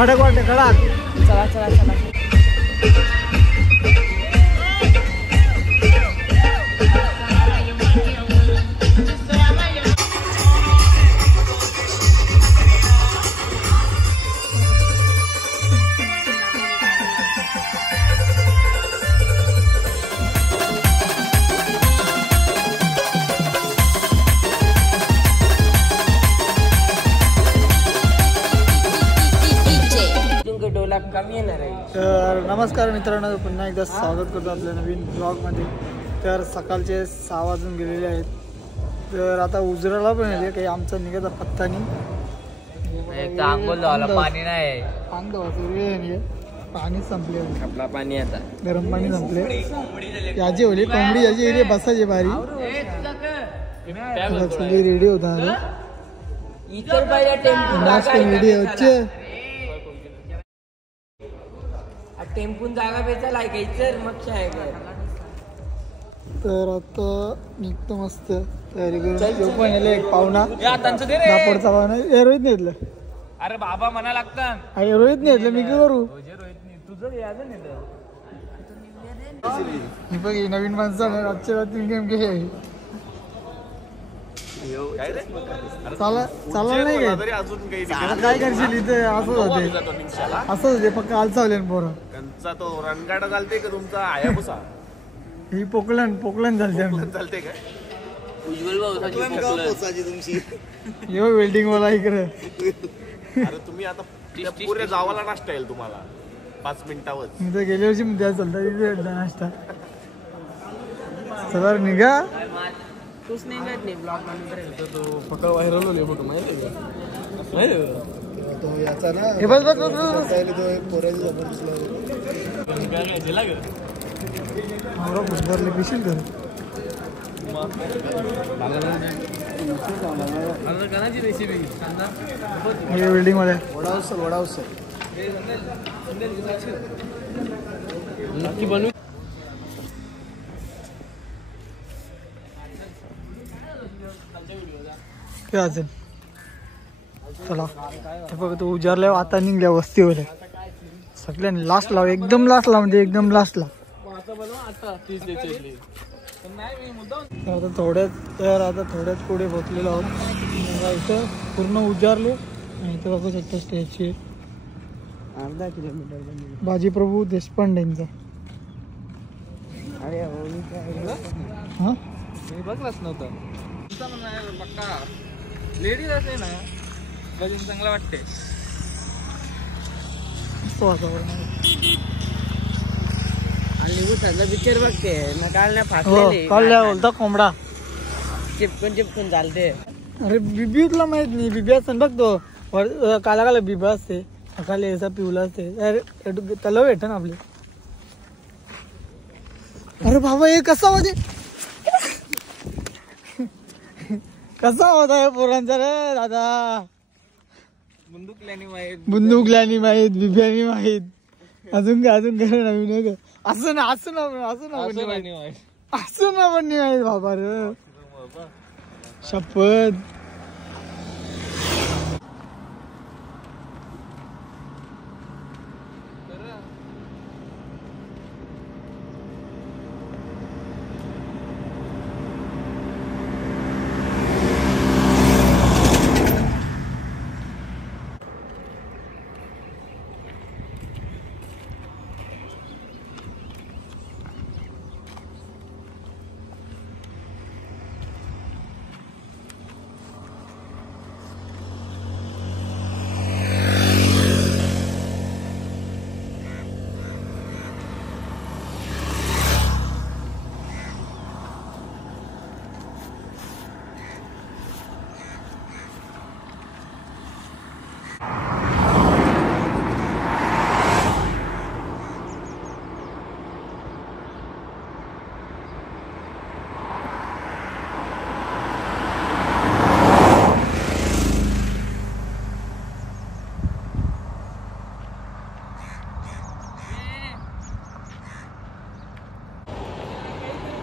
खडक वाटते खडक. चला चला चला. तर नमस्कार मित्रांनो, पुन्हा एकदा स्वागत करतो आपल्या नवीन ब्लॉगमध्ये. तर सकाळचे 6 वाजून गेलेले आहेत. तर आता उजराला पण येते काही आमचा निघायचा पत्ता नाही. आंघोळ झाला, पाणी नाही. अंग धुवायचं पाणी संपले. आपला पाणी आता गरम पाणी संपले. याची होली कोंबडी याची येईल बसायची बारी. रेडी होता रेडी टेम्पून जागा बेचायला ऐकायचं मग काय. तर आता निघतो मस्त तयारी करून. पण याला एक पाहुणा दापोडचा पाहुणा रोहित नाही येतलं. अरे बाबा म्हणा लागतात रोहित नाही येतलं. मी काय करू. मी बघ नवीन माणसं रातच्या रात्री गेम घे. चालला नाही काय करशील इथे. असंच होते फक्त काल चावले पोरं. तो रणगाडा चालते का तुमचा आयाबुसा. ही पोकलन चालते का तुमची वेल्डिंग वाला इकडे. अरे तुम्ही आता पुरे जावाला नाश्ता येईल तुम्हाला 5 मिनिटावर. मी तर गेल्या वर्षी द्या चालता नाश्ता सगळं निघा. तूच निघत नाही ब्लॉग मध्ये. तो फक्त व्हायरल होले फोटो माहिती तो याचा ना. हे बस पिशील तर बिल्डिंग मध्ये वडा नक्की बनवू. काय असेल चला. हे बघ तो उजारल्या आता निघल्या वस्तीवर. सगळ्यांनी लास्ट लाव. एकदम लास्ट ला म्हणजे एकदम लास्ट ला. आता थोड्यात पुढे पोचलेलो आहोत. इथं पूर्ण उजारलो आणि इथं बघू शकतो स्टेजची. अर्धा किलोमीटर बाजीप्रभू देशपांडेंचा. हा मी बघलाच नव्हतं. पक्का लेडीज असे ना बघून चांगला वाटते. पिक्चर बघते ना काल काढल्या बोलता कोंबडा चिपकून चालते. अरे बिबीला माहित नाही. बिबी असताना बघतो काला काला बिबा असते. सकाळी असा पिवला असते. अरे तलाव भेट ना आपले. अरे बाबा हे कसा होते कसा होता हे पोरांचा रे दादा. बंदूकल्यानी माहीत बिब्यानी माहीत. अजून काय नवीन असं ना पण नाही माहीत बाबा रे. शपथ.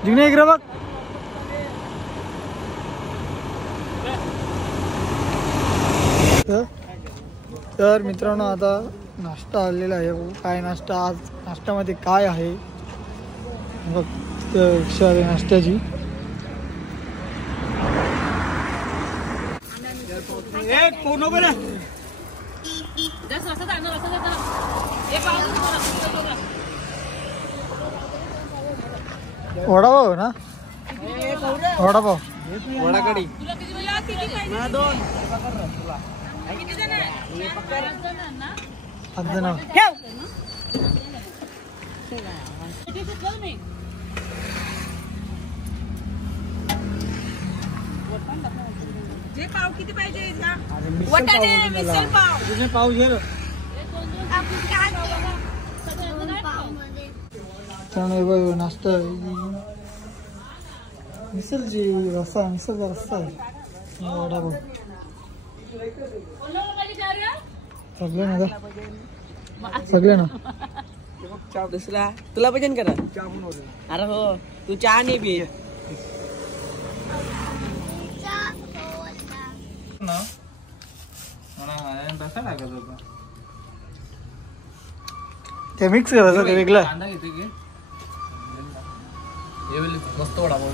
जिंकणे इकडे बघ. तर मित्रांनो आता नाश्ता आलेला आहे. काय नाश्ता आज, नाश्त्यामध्ये काय आहे बघ. रिक्षा आहे नाश्त्याची. वडापाव ना, वडापाव वडाकडी. पाव किती पाहिजे? वटाणे मिसळ पाव. पाव घे नाश्ता. मिसळची रस्सा, मिसळचा रस्सा आहे. वडापाव सगळे ना का, सगळे ना. दुसरा तुला भजन करा. अरे हो, तू चहा नाही पी. ते मिक्स करायचं ते वेगळं. मस्त वडापाव.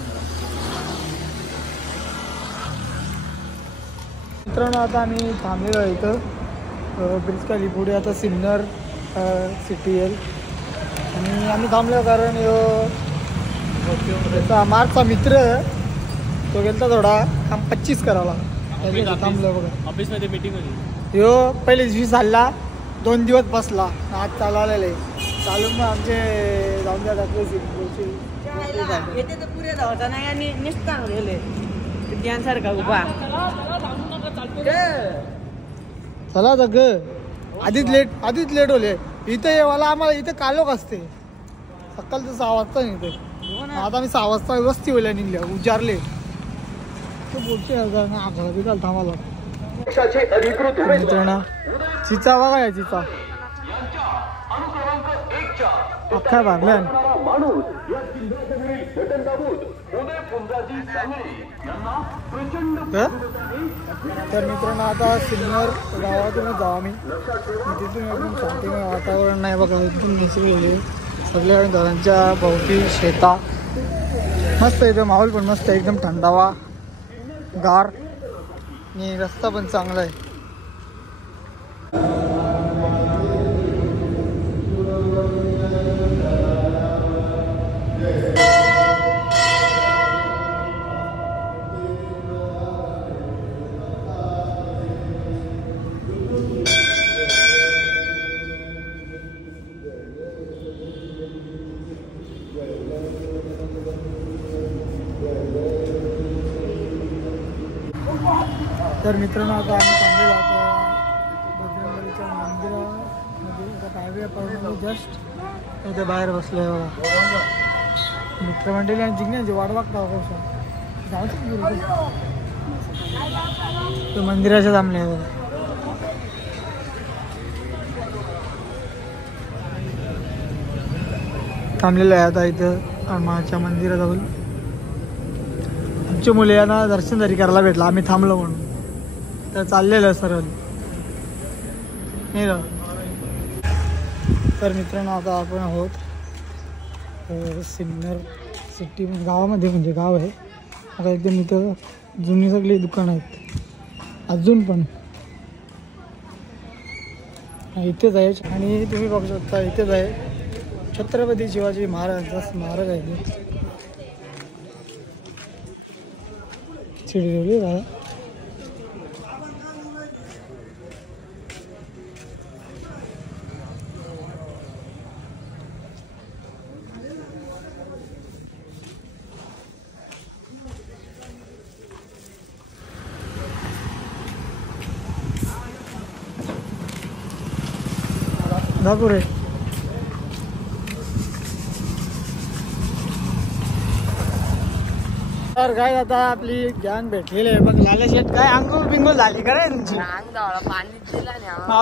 मित्रांनो आता आम्ही थांबलेलो आहे इथं ब्रिज खाली. पुढे आता सिन्नर सिटी येईल आणि आम्ही थांबलो कारण त्याचा मार्चचा मित्र तो गेलता थोडा काम 25 करायला. थांबलो बघा. ऑफिसमध्ये मीटिंग होती. यो पहिले दिवशी चालला, 2 दिवस बसला, आज चालू आलेले चालून मग आमचे जाऊन द्या टाकले. येते तर पुरे धावता नाही आणि निसतान गेले त्यांसारखा उभा. चला आता ग, आधीच लेट होले. इथं येवाला आम्हाला इथे कालोख असते. सकाळचं 6 वाजता निघते. आता मी 6 वाजता वस्ती होल्या निघल्या, उजारले. तो बोलते आघाडा बिघाल थांबाला. मित्रांनो चिचा बघा या चिचा अख्खा भरल्या. तर मित्रांनो आता सिन्नर गावातूनच जाऊ आम्ही. तिथून एकदम शांतिमय वातावरण नाही बघा. इथून निसर्ग सगळ्या घरांच्या भोवती शेता मस्त आहे. माहोल पण मस्त आहे, एकदम थंडावा गार आणि रस्ता पण चांगला आहे. तर मित्रांनो आता आम्ही थांबलेलो आहोत बजरंगबलीच्या मंदिरामध्ये. आता पायव्या पाहून जस्ट इथे बाहेर बसलो आहे बघा. मित्रमंडळी आणि जिंकण्याची वाट बघता तो मंदिराच्या थांबले आहे बघा. थांबलेलं आहे आता इथं माच्या मंदिराजवळ. आमची मुले यांना दर्शन जरी करायला भेटलं, आम्ही थांबलो म्हणून. तर चाललेलं सरळ नाही. तर मित्रांनो आता आपण आहोत सिन्नर सिटी गावामध्ये, म्हणजे गाव आहे. आता एकदम इथं जुनी सगळी दुकानं आहेत अजून पण. इथेच आहे आणि तुम्ही बघू शकता इथेच आहे छत्रपती शिवाजी महाराजांचा स्मारक आहे ते. चिडलेली आहे. दाखव रे. तर काय आता आपली गॅंग भेटलेली आहे बघ. लाला शेट काय अंघोळ बिंगोळ झाली का रे तुमची?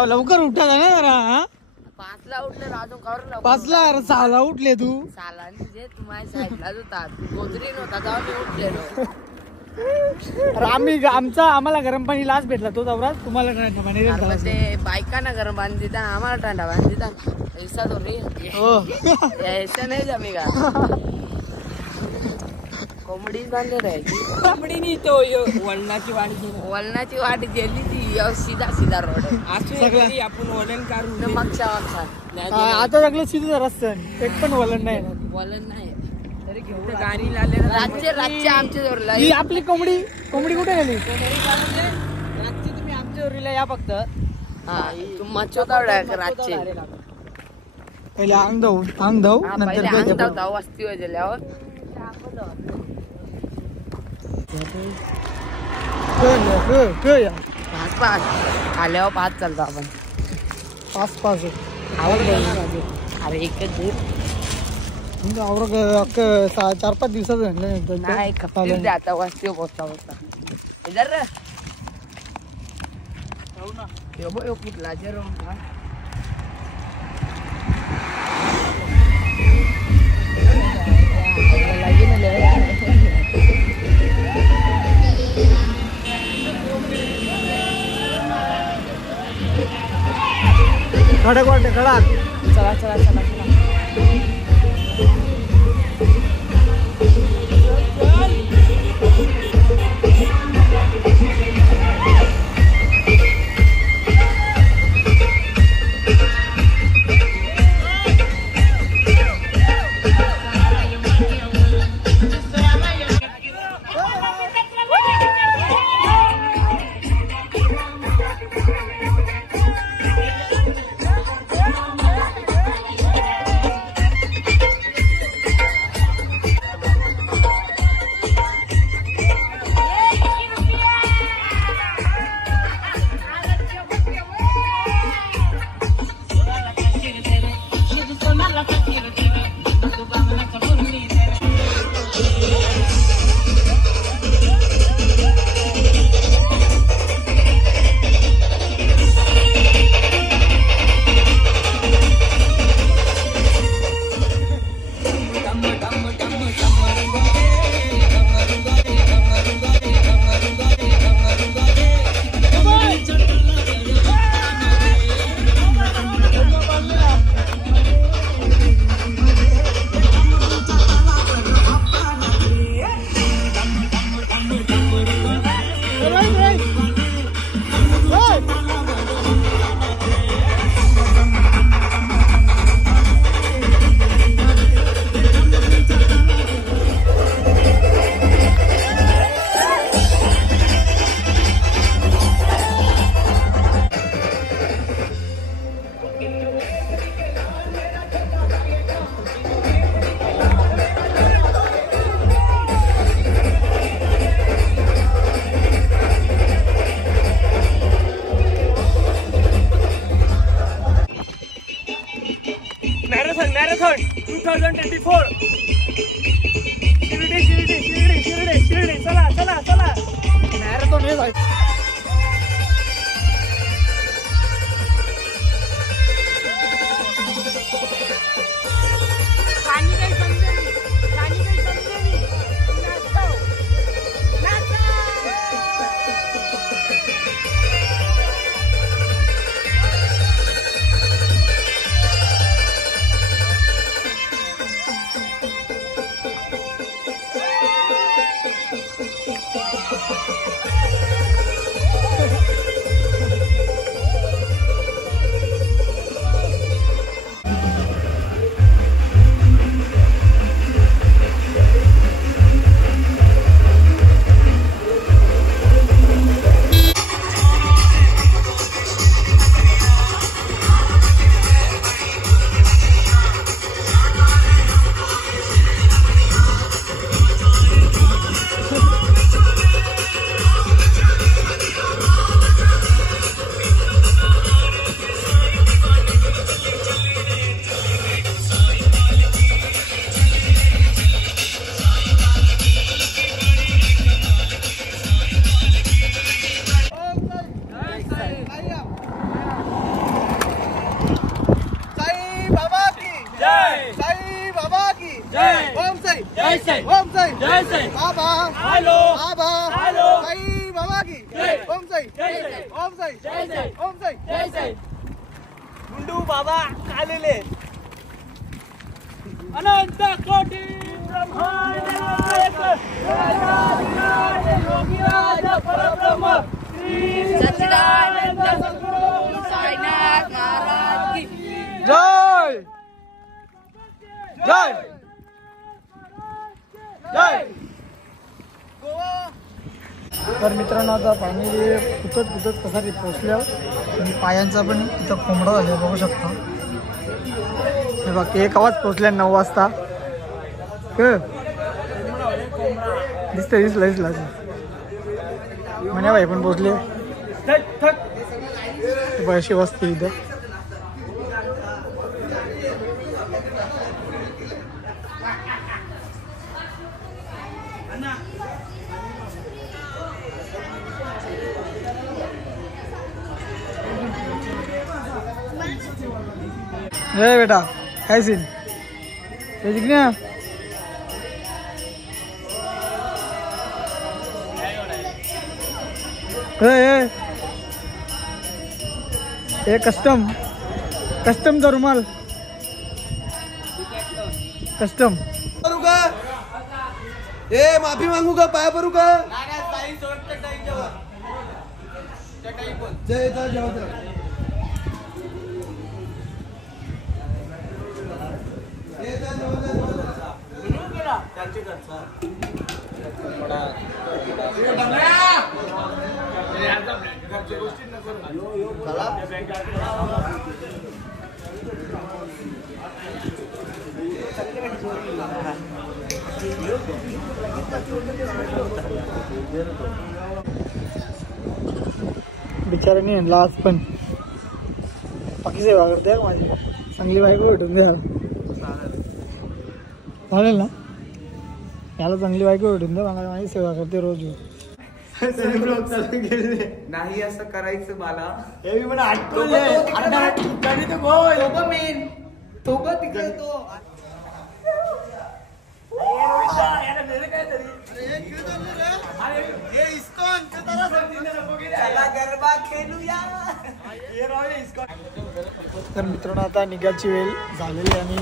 लवकर उठत आहे ना जरा. 5ला उठले राजू करून 5ला 6ला उठले तू. साला जे तुम्हाला साईडला होता गोदरी नव्हता जाऊन उठलेलो. आम्हाला गरम पाणी लाच भेटला तो दौरा तुम्हाला थंड पाणी ते बायकांना गरम पाणी देता आम्हाला थंडा पाणी देता ऐसा तो रे ऐसा नाही जमेगा कोंबडी बांधले राहायची कोंबडीनी तो वळणाची वाट गेली ती सीधा रोड आपण वळण काढून मागच्या आता सगळं सीधा रस्ता एक पण वलन नाही तरी घेऊन गाडी रातचे आमच्या जोरला ही आपली कोंबडी कुठे गेली रातची तुम्ही आमच्या जोरीला या फक्त मच्छो रातचे पहिले अंग धाव नंतर वस्ती गेल्यावर पाच आल्यावर 5 चालतो आपण 5 अरे एकच आवड 4-5 दिवसात नाही खपतील आता वस्ती पोचता इधर कुठला जरो खडक वाटते खडक चला Marathon 2024 शिर्डी चला मॅरेथॉन हे जायचं जय साई ओम साई जय साई बाबा हॅलो बाबा हॅलो साई बाबा की ओम साई जय साई ओम साई जय साई ओम साई जय साई गुंडू बाबा आलेले अनंत कोटी ब्रह्मांड नायक गजानन योगीराज परब्रह्म श्री सच्चिदानंद सद्गुरु साईनाथ महाराज की जय जय जय तर मित्रांनो आता फायनली पुतत कसा ते पोचल्यावर आणि पायांचा पण इथं कोंबडा झाला बघू शकता हे बघ एक आवाज पोचल्या 9 वाजता दिसला म्हणे भाई पण पोचले पैसे वाजते इथं हे बेटा काय सीन जिग्न्या हे कस्टमचा रुमाल कस्टम करू का ए माफी मागू का पाया पडू का जय बिचाराने आणला आज पण बाकी सेवा करते माझी चांगली बायको भेटून द्या चालेल ना याला चांगली बायको भेटून द्या मला माझी सेवा करते रोज नाही असं करायचं मला तर मित्रांनो आता निघायची वेळ झालेली आणि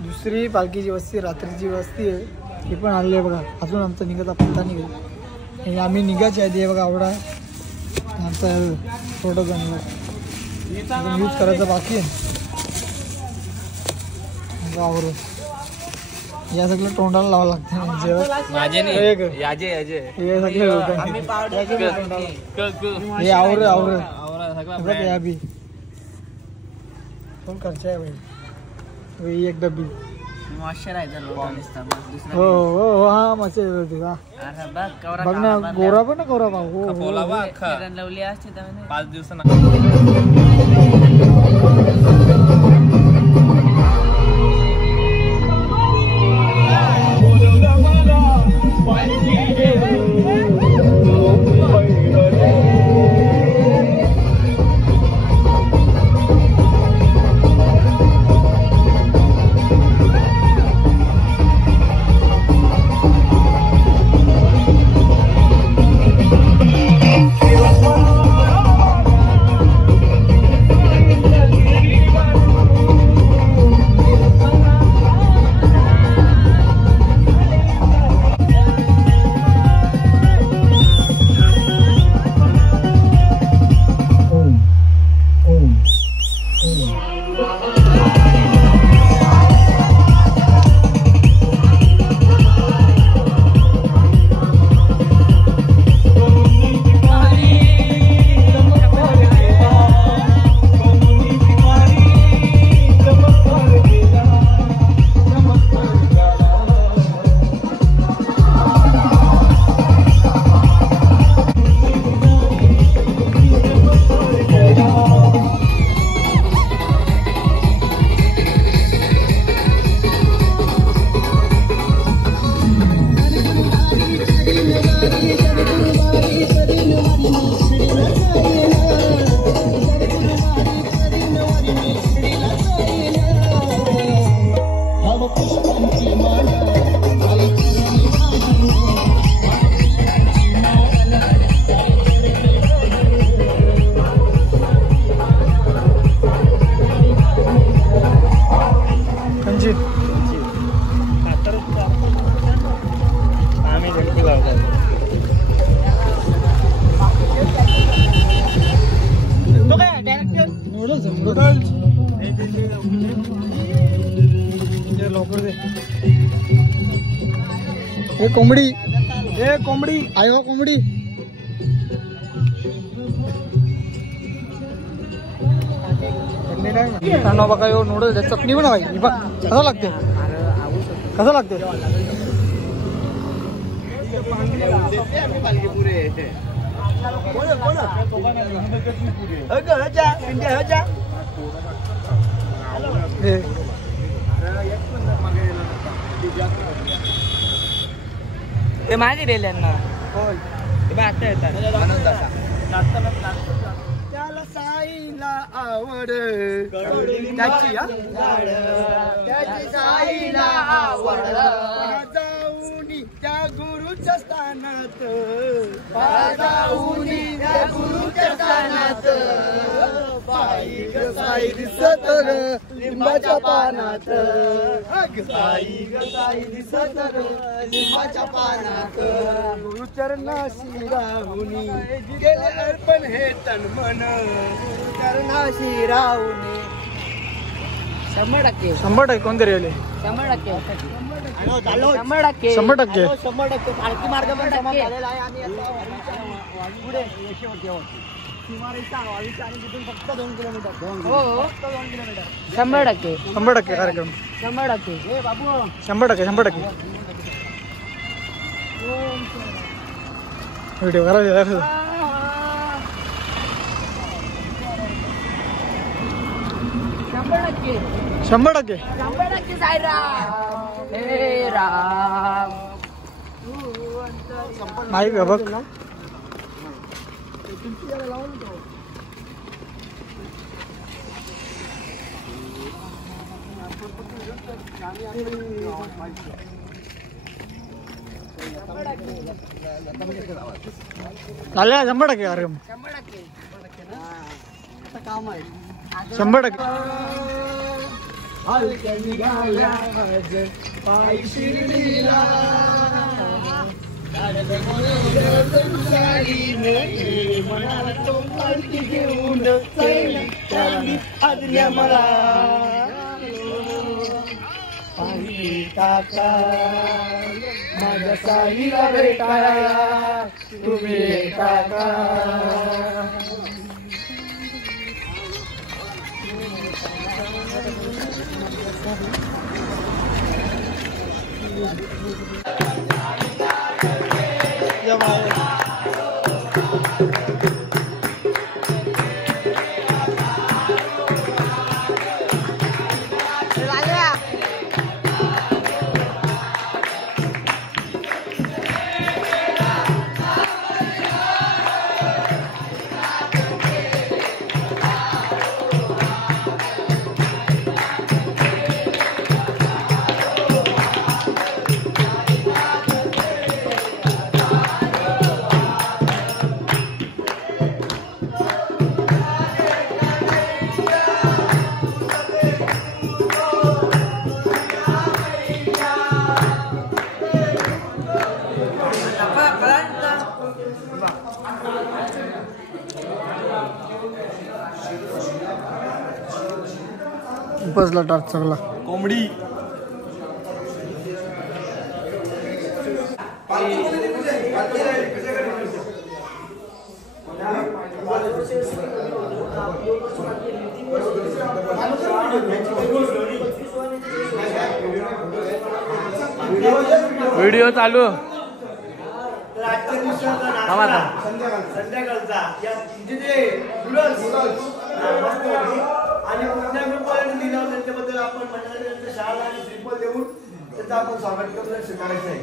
दुसरी पालखीची वस्ती रात्रीची वस्ती आहे ती पण आलेली आहे बघा अजून आमचा निघायचा पत्ता निघेल आणि आम्ही निघायची आहे बघा आवडा आमचा थोडं जमलं यूज करायचं बाकी आहे आवरून या सगळं तोंडाला लावावं लागतं हे आवर बी कोण खर्चा आहे भाई एक डब्बी हो हो हा मस्त होती बघ ना गोरा पण ना गोरा भाऊ लावली असते 5 दिवसांना हे कोंबडी, हे कोंबडी आहे हो कोंबडी. बघा यो नूडल्स चटणी पण आहे बघ कसं लागते, कसं लागते. ते माझे रेल्यांना आता येतात. त्याला साईला आवड त्याची साईला आवड जाऊनी त्या गुरुच्या स्थानात, जाऊनी त्या गुरुच्या स्थानात, बाई ग साई दिसत ग लिंबाच्या पानात, साई ग साई दिसत ग लिंबाच्या पानात, गुरुचरणाशी राहुनी गेले अर्पण हे तन मन, चरणाशी राहुनी. 100%, 100% कोणतरी आले. 100%, 100%, 100% पालखी मार्ग पण समाप्त झालेला आहे. आणि पुढे यशवंत शिवारीचा वाळीचा आणि तिथून फक्त 2 किलोमीटर. हो, फक्त 2 किलोमीटर. 100%, 100% कार्यक्रम 100%. हे बाबू 100%, 100%. व्हिडिओ करायचा 100%. 100% साईराम. हे राम. माहिती का बघ. झाल्या 100% कार्यक्रम 100%. काम आहे. 100%. हलक्या निघाल्या पायी शिर्डीला, मनाला तो पालखी घेऊन चालली आज्ञा मला, पालखी काका माझ्या साईला भेटाया तुम्ही काका. बसला टाच सगळा कोंबडी. व्हिडिओ चालू. संध्याकाळचा आणि पुण्या ग्रुपवाल्याने दिला होता त्याच्याबद्दल आपण मंडळाच्या शाळा आणि ट्रिपल देऊन त्याचं आपण स्वागत करून स्वीकारायचं आहे.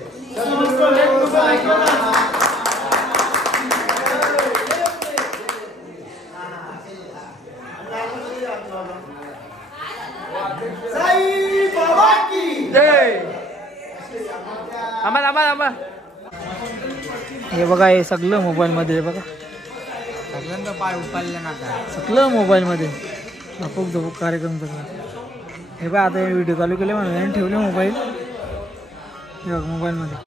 साई बाबा की जय. थांबा थांबा थांबा. हे बघा हे सगळं मोबाईल मध्ये बघा सगळ्यांना पाय उचलले ना सगळं मोबाईल मध्ये धपूक धपूक कार्यक्रम सगळं. हे बघा आता हे व्हिडिओ चालू केले म्हणून ठेवले मोबाईल हे बघ मोबाईल मध्ये